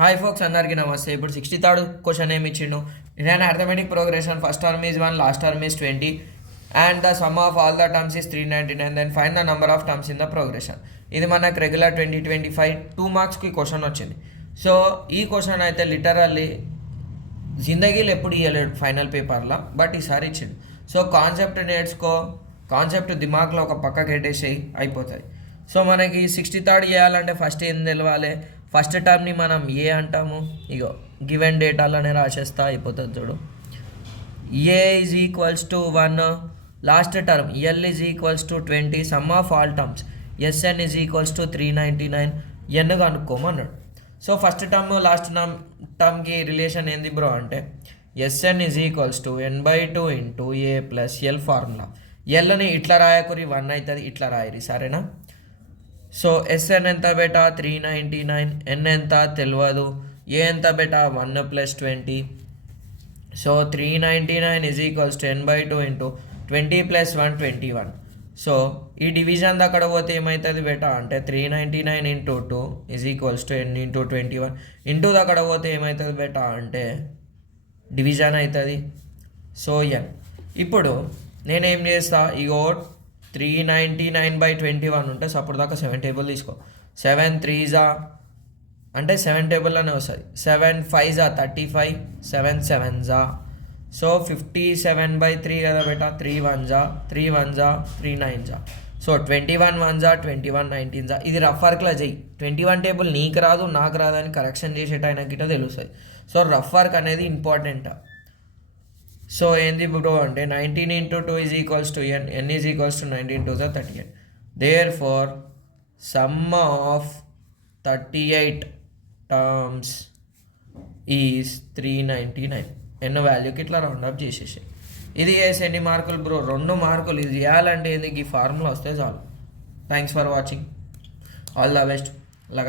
Hi folks అందరికీ నమస్తే. ఇప్పుడు 63rd క్వశ్చన్ ఏమి ఇచ్చిండు? In an arithmetic progression first term is 1, last term is 20 and the sum of all the terms is 399, then find the number of terms in the progression. ఇది మనకు regular 2025 2 మార్క్స్కి question వచ్చింది. So ఈ question అయితే literally జిందగీలో ఎప్పుడు ఇవ్వలేడు final పేపర్లో, but ఈసారి ఇచ్చిండు. సో కాన్సెప్ట్ నేర్చుకో, కాన్సెప్ట్ దిమాగ్లో ఒక పక్కకి పెట్టేసేయి, అయిపోతుంది. సో మనకి 63rd చేయాలంటే ఫస్ట్ ఏం తెలవాలి? ఫస్ట్ టర్మ్ని మనం ఏ అంటాము? ఇగో గివెన్ డేటాలోనే రాసేస్తా, అయిపోతుంది చూడు. A is equals to 1, last term L is equals to 20, sum of all terms SN is equals to 399, N కనుక్కోమన్నాడు. సో ఫస్ట్ టర్మ్ లాస్ట్ టర్మ్కి రిలేషన్ ఏంది బ్రో అంటే SN is equals to n/2 into A plus L formula. ఎల్ని ఇట్లా రాయకురి 1 అవుతుంది, ఇట్లా రాయరి, సరేనా? సో ఎస్ఎన్ ఎంత బేటా 399, ఎన్ ఎంత తెలియదు, ఏ ఎంత బేటా 1 + 20. So 399 is equals to n/2 into 20 + 1 21. So ఈ డివిజన్ అక్కడ పోతే ఏమవుతుంది బేటా అంటే 399 into 2 is equals to n into 21. Into అక్కడ పోతే ఏమవుతుంది బేటా అంటే డివిజన్ అవుతుంది. సో ఎన్. ఇప్పుడు నేనేం చేస్తా, ఇగో 399/21 ఉంటే సపోర్ట్ దాకా 7 టేబుల్ తీసుకో. 7 3s అంటే 7 టేబుల్లోనే వస్తుంది. 7 5s 35, 7 7s. సో 57/3 కదా బేటా. 3 1s 3 1s 3 9s. So 21 1s 21 19s. ఇది రఫ్ వర్క్లో చెయ్యి. 21 టేబుల్ నీకు రాదు నాకు రాదు అని కరెక్షన్ చేసేటైనా గిట్ట తెలుస్తుంది. సో రఫ్ వర్క్ అనేది ఇంపార్టెంట్. సో ఏంది బ్రో అంటే 19 into 2 is equals to n, n is equals to 19 2s 38. Therefore sum of 38 terms is 399. ఎన్నో వాల్యూకి ఇట్లా రౌండప్ చేసేసి ఇది వేసి ఎన్ని మార్కులు బ్రో? 2 మార్కులు. ఇది చేయాలంటే ఏంది, ఈ ఫార్ములా వస్తే చాలు. Thanks for watching, all the best. లగ